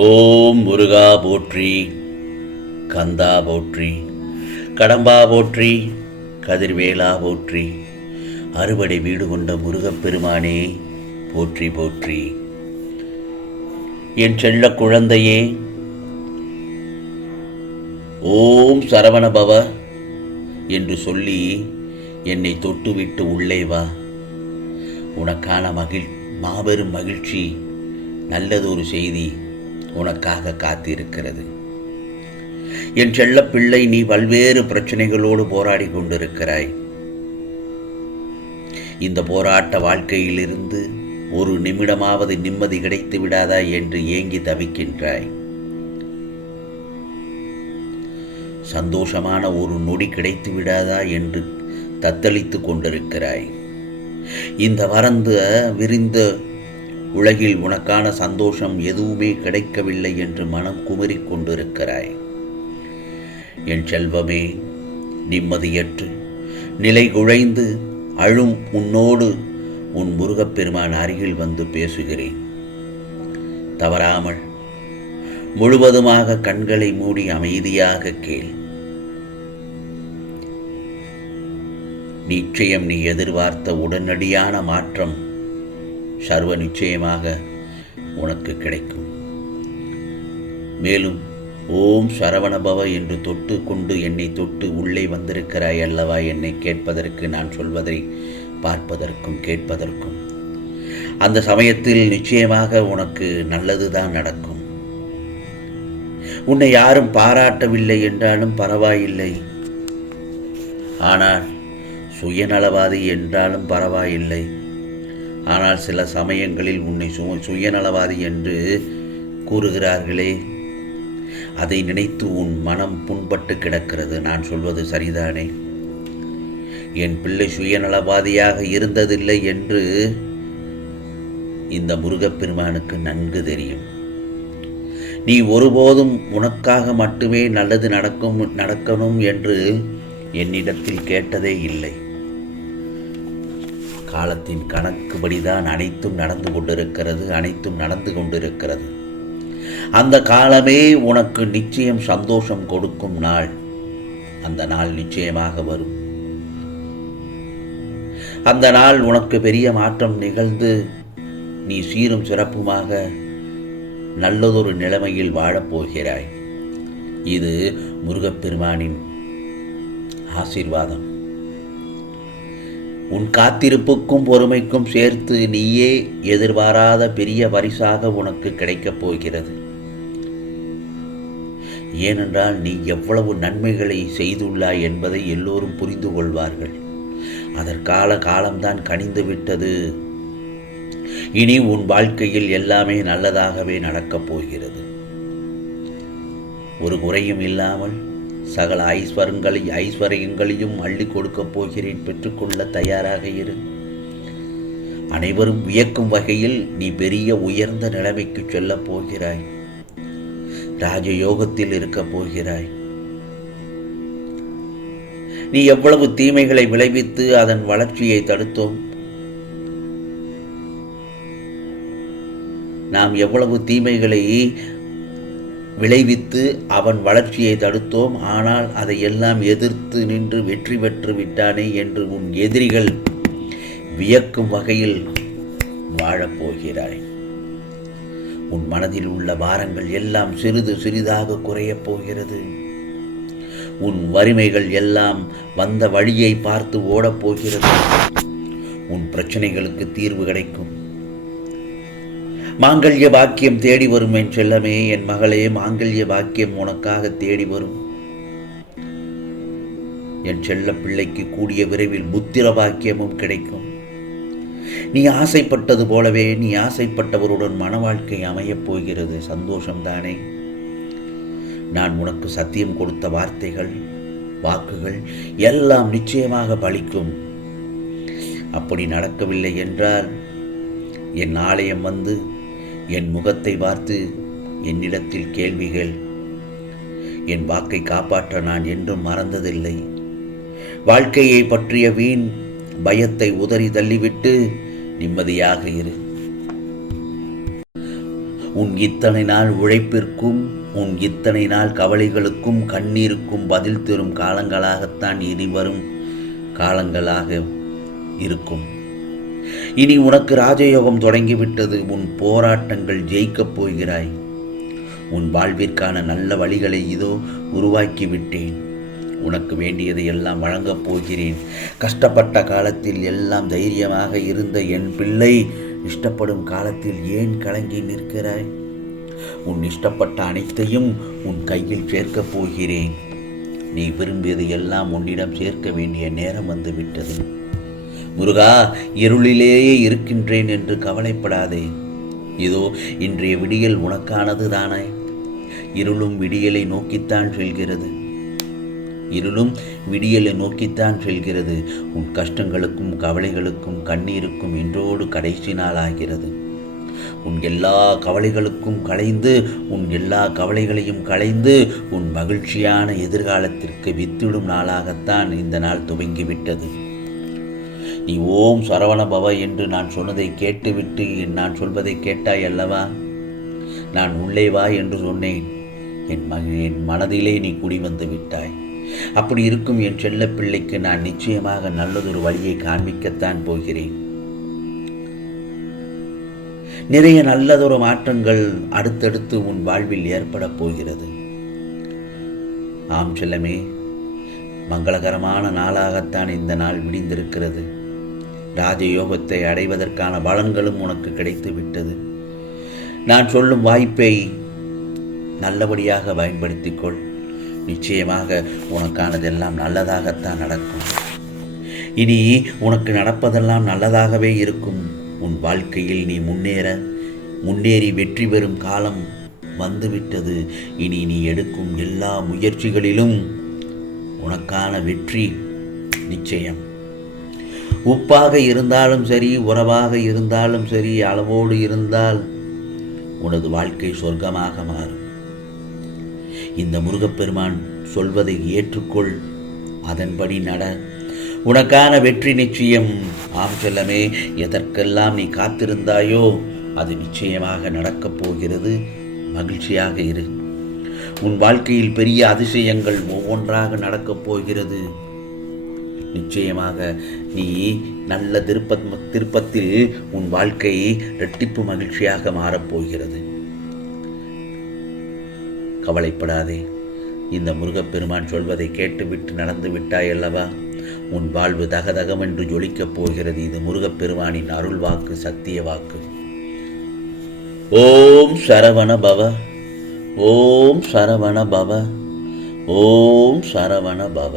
ஓம் முருகா போற்றி, கந்தா போற்றி, கடம்பா போற்றி, கதிர்வேலா போற்றி, அறுபடை வீடு கொண்ட முருகப்பெருமானே போற்றி போற்றி. என் செல்ல குழந்தையே, ஓம் சரவணபவ என்று சொல்லி என்னை தொட்டுவிட்டு உள்ளே வா. உனக்கான மாபெரும் மகிழ்ச்சி, நல்லதொரு செய்தி உனக்காக காத்திருக்கிறது. என் செல்ல பிள்ளை, நீ பல்வேறு பிரச்சனைகளோடு போராடி கொண்டிருக்கிறாய். இந்த போராட்ட வாழ்க்கையிலிருந்து ஒரு நிமிடமாவது நிம்மதி கிடைத்து விடாதா என்று ஏங்கி தவிக்கின்றாய். சந்தோஷமான ஒரு நொடி கிடைத்து விடாதா என்று தத்தளித்து கொண்டிருக்கிறாய். இந்த வறந்து விரிந்த உலகில் உனக்கான சந்தோஷம் எதுவுமே கிடைக்கவில்லை என்று மனம் குமரிக் கொண்டிருக்கிறாய். என் செல்வமே, நிம்மதியற்று நிலை குழைந்து அழும் உன்னோடு உன் முருகப்பெருமான் அருகில் வந்து பேசுகிறேன். தவறாமல் முழுவதுமாக கண்களை மூடி அமைதியாக கேள். நிச்சயம் நீ எதிர்பார்த்த உடனடியான மாற்றம் சர்வ நிச்சயமாக உனக்கு கிடைக்கும். மேலும் ஓம் சரவணபவ என்று தொட்டு கொண்டு என்னை தொட்டு உள்ளே வந்திருக்கிறாய் அல்லவா, என்னை கேட்பதற்கு, நான் சொல்வதை பார்ப்பதற்கும் கேட்பதற்கும். அந்த சமயத்தில் நிச்சயமாக உனக்கு நல்லதுதான் நடக்கும். உன்னை யாரும் பாராட்டவில்லை என்றாலும் பரவாயில்லை, ஆனால் சுயநலவாதி என்றாலும் பரவாயில்லை. ஆனால் சில சமயங்களில் உன்னை சுயநலவாதி என்று கூறுகிறார்களே, அதை நினைத்து உன் மனம் புண்பட்டு கிடக்கிறது. நான் சொல்வது சரிதானே? என் பிள்ளை சுயநலவாதியாக இருந்ததில்லை என்று இந்த முருகப்பெருமானுக்கு நன்கு தெரியும். நீ ஒருபோதும் உனக்காக மட்டுமே நல்லது நடக்கணும் என்று என்னிடத்தில் கேட்டதே இல்லை. காலத்தின் கணக்குப்படிதான் அனைத்தும் நடந்து கொண்டிருக்கிறது. அந்த காலமே உனக்கு நிச்சயம் சந்தோஷம் கொடுக்கும் நாள். அந்த நாள் நிச்சயமாக வரும். அந்த நாள் உனக்கு பெரிய மாற்றம் நிகழ்ந்து நீ சீரும் சிறப்புமாக நல்லதொரு நிலைமையில் வாழப்போகிறாய். இது முருகப்பெருமானின் ஆசீர்வாதம். உன் காத்திருப்புக்கும் பொறுமைக்கும் சேர்த்து நீயே எதிர்பாராத பெரிய பரிசாக உனக்கு கிடைக்கப் போகிறது. ஏனென்றால் நீ எவ்வளவு நன்மைகளை செய்துள்ளாய் என்பதை எல்லோரும் புரிந்து கொள்வார்கள். அதற்கான காலம்தான் கனிந்து விட்டது. இனி உன் வாழ்க்கையில் எல்லாமே நல்லதாகவே நடக்கப் போகிறது. ஒரு குறையும் இல்லாமல் சகல ஐஸ்வர்யங்களையும் அள்ளி கொடுக்கப் போகிறேன். பெற்றுக்கொள்ள தயாராக இரு. அனைவரும் வியக்கும் வகையில் நீ பெரிய உயர்ந்த நிலைமைக்கு செல்லப் போகிறாய். ராஜயோகத்தில் இருக்கப் போகிறாய். நீ எவ்வளவு தீமைகளை விளைவித்து அதன் வளர்ச்சியை தடுத்தோம். நாம் எவ்வளவு தீமைகளை விளைவித்து அவன் வளர்ச்சியை தடுத்தோம். ஆனால் அதையெல்லாம் எதிர்த்து நின்று வெற்றி பெற்று விட்டானே என்று உன் எதிரிகள் வியக்கும் வகையில் வாழப்போகிறாய். உன் மனதில் உள்ள பாரங்கள் எல்லாம் சிறிது சிறிதாக குறையப் போகிறது. உன் வறுமைகள் எல்லாம் வந்த வழியை பார்த்து ஓடப்போகிறது. உன் பிரச்சனைகளுக்கு தீர்வு கிடைக்கும். மாங்கல்ய பாக்கியம் தேடி வரும். என் செல்லமே, என் மகளே, மாங்கல்ய பாக்கியம் உனக்காக தேடி வரும். என் செல்ல பிள்ளைக்கு கூடிய விரைவில் புத்திர பாக்கியமும் கிடைக்கும். நீ ஆசைப்பட்டது போலவே நீ ஆசைப்பட்டவருடன் மன வாழ்க்கை அமையப் போகிறது. சந்தோஷம்தானே? நான் உனக்கு சத்தியம் கொடுத்த வாக்குகள் எல்லாம் நிச்சயமாக பலிக்கும். அப்படி நடக்கவில்லை என்றால் என் ஆலயம் வந்து என் முகத்தை பார்த்து என்னிடத்தில் கேள்விகள். என் வாக்கை காப்பாற்ற நான் என்றும் மறந்ததில்லை. வாழ்க்கையை பற்றிய வீண் பயத்தை உதறி தள்ளிவிட்டு நிம்மதியாக இரு. உன் இத்தனை நாள் உழைப்பிற்கும் உன் இத்தனை நாள் கவலைகளுக்கும் கண்ணீருக்கும் பதில் தரும் காலங்களாகத்தான் இனி வரும் காலங்களாக இருக்கும். இனி உனக்கு ராஜயோகம் தொடங்கிவிட்டது. உன் போராட்டங்கள் ஜெயிக்கப் போகிறாய். உன் வாழ்விற்கான நல்ல வழிகளை இதோ உருவாக்கிவிட்டேன். உனக்கு வேண்டியதை எல்லாம் வழங்கப் போகிறேன். கஷ்டப்பட்ட காலத்தில் எல்லாம் தைரியமாக இருந்த என் பிள்ளை, இஷ்டப்படும் காலத்தில் ஏன் கலங்கி நிற்கிறாய்? உன் இஷ்டப்பட்ட அனைத்தையும் உன் கையில் சேர்க்கப் போகிறேன். நீ விரும்பியது எல்லாம் உன்னிடம் சேர்க்க வேண்டிய நேரம் வந்துவிட்டது. முருகா, இருளிலேயே இருக்கின்றேன் என்று கவலைப்படாதே. இதோ இன்றைய விடியல் உனக்கானது தானே. இருளும் விடியலை நோக்கித்தான் செல்கிறது. இருளும் விடியலை நோக்கித்தான் செல்கிறது. உன் கஷ்டங்களுக்கும் கவலைகளுக்கும் கண்ணீருக்கும் இன்றோடு கடைசி நாளாகிறது. உன் எல்லா கவலைகளுக்கும் களைந்து உன் எல்லா கவலைகளையும் களைந்து உன் மகிழ்ச்சியான எதிர்காலத்திற்கு வித்திடும் நாளாகத்தான் இந்த நாள் துவங்கிவிட்டது. நீ ஓம் சரவண பவ என்று நான் சொன்னதை கேட்டுவிட்டு நான் சொல்வதை கேட்டாய் அல்லவா? நான் உள்ளே வா என்று சொன்னேன். என் மனதிலே நீ குடி வந்து விட்டாய். அப்படி இருக்கும் என் செல்ல பிள்ளைக்கு நான் நிச்சயமாக நல்லதொரு வழியை காண்பிக்கத்தான் போகிறேன். நிறைய நல்லதொரு மாற்றங்கள் அடுத்தடுத்து உன் வாழ்வில் ஏற்பட போகிறது. ஆம் செல்லமே, மங்களகரமான நாளாகத்தான் இந்த நாள் விடிந்திருக்கிறது. ராஜயோகத்தை அடைவதற்கான பலன்களும் உனக்கு கிடைத்து விட்டது. நான் சொல்லும் வாய்ப்பை நல்லபடியாக பயன்படுத்திக்கொள். நிச்சயமாக உனக்கானதெல்லாம் நல்லதாகத்தான் நடக்கும். இனி உனக்கு நடப்பதெல்லாம் நல்லதாகவே இருக்கும். உன் வாழ்க்கையில் நீ முன்னேறி வெற்றி பெறும் காலம் வந்துவிட்டது. இனி நீ எடுக்கும் எல்லா முயற்சிகளிலும் உனக்கான வெற்றி நிச்சயம். உப்பாக இருந்தாலும் சரி, உறவாக இருந்தாலும் சரி, அளவோடு இருந்தால் உனது வாழ்க்கை சொர்க்கமாக மாறும். இந்த முருகப்பெருமான் சொல்வதை ஏற்றுக்கொள், அதன்படி நட. உனக்கான வெற்றி நிச்சயம். ஆம் செல்லமே, எதற்கெல்லாம் நீ காத்திருந்தாயோ அது நிச்சயமாக நடக்கப் போகிறது. மகிழ்ச்சியாக இரு. உன் வாழ்க்கையில் பெரிய அதிசயங்கள் ஒவ்வொன்றாக நடக்கப் போகிறது. நிச்சயமாக நீ நல்ல திருப்பத்தில் உன் வாழ்க்கை இரட்டிப்பு மகிழ்ச்சியாக மாறப்போகிறது. கவலைப்படாதே. இந்த முருகப்பெருமான் சொல்வதை கேட்டுவிட்டு நடந்து விட்டாய் அல்லவா? உன் வாழ்வு தகதகமென்று ஜொலிக்கப் போகிறது. இது முருகப்பெருமானின் அருள் வாக்கு, சத்திய வாக்கு. ஓம் சரவண பவ, ஓம் சரவண பவ, ஓம் சரவண பவ.